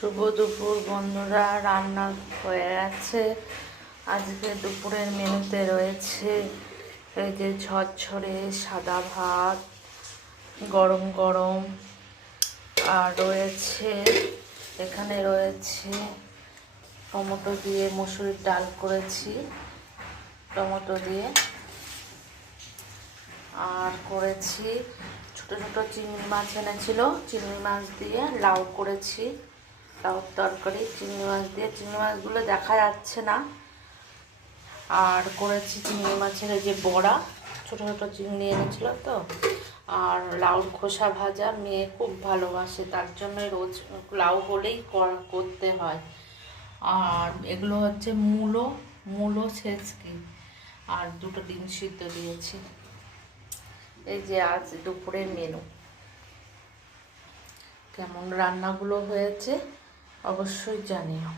শুভ দুপুর বন্ধুরা। রান্না হয়ে গেছে। আজকে দুপুরের মেনুতে রয়েছে এই যে ঝরঝরে সাদা ভাত, গরম গরম, আর রয়েছে এখানে রয়েছে টমেটো দিয়ে মসুরির ডাল করেছি, টমেটো দিয়ে, আর করেছি ছোট ছোট চিংড়ি মাছ এনেছিল, চিংড়ি মাছ দিয়ে লাউ করেছি, লাউর তরকারি চিংড়ি মাছ দিয়ে। চিংড়ি মাছগুলো দেখা যাচ্ছে না। আর করেছি চিংড়ি মাছের এই যে বড়া, ছোট ছোট চিংড়ি এনেছিল তো। আর লাউর খোসা ভাজা মেয়ে খুব ভালোবাসে, তার জন্যই রোজ লাউ হলেই করতে হয়। আর এগুলো হচ্ছে মূলো ছেঁচকি, আর দুটো ডিম সিদ্ধ দিয়েছি। এই যে আজ দুপুরের মেনু। কেমন রান্নাগুলো হয়েছে অবশ্যই জানিও।